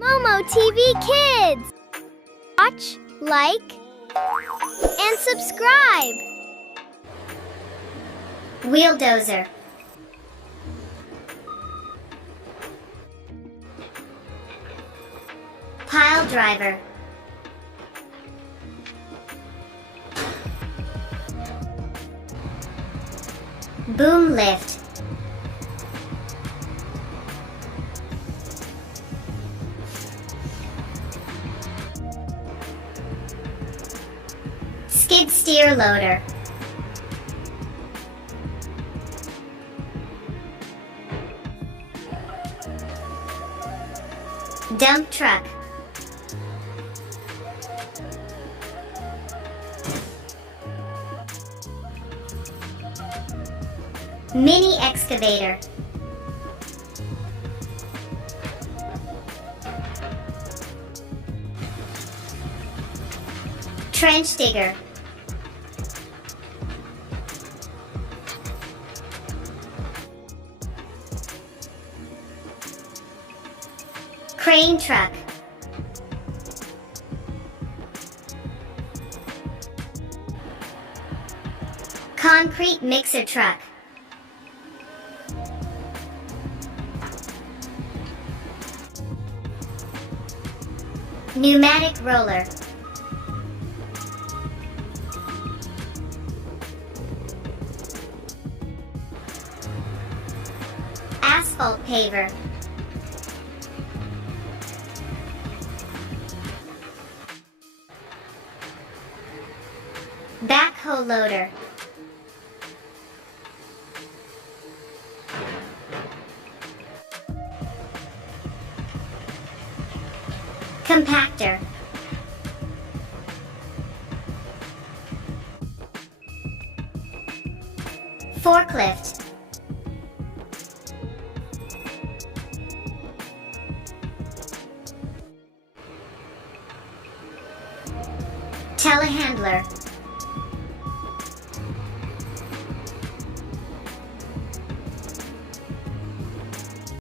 Momo TV Kids! Watch, like, and subscribe! Bulldozer. Pile driver. Boom lift. Skid steer loader. Dump truck. Mini excavator. Trench digger. Crane truck. Concrete mixer truck. Pneumatic roller. Asphalt paver. Backhoe loader. Compactor. Forklift. Telehandler.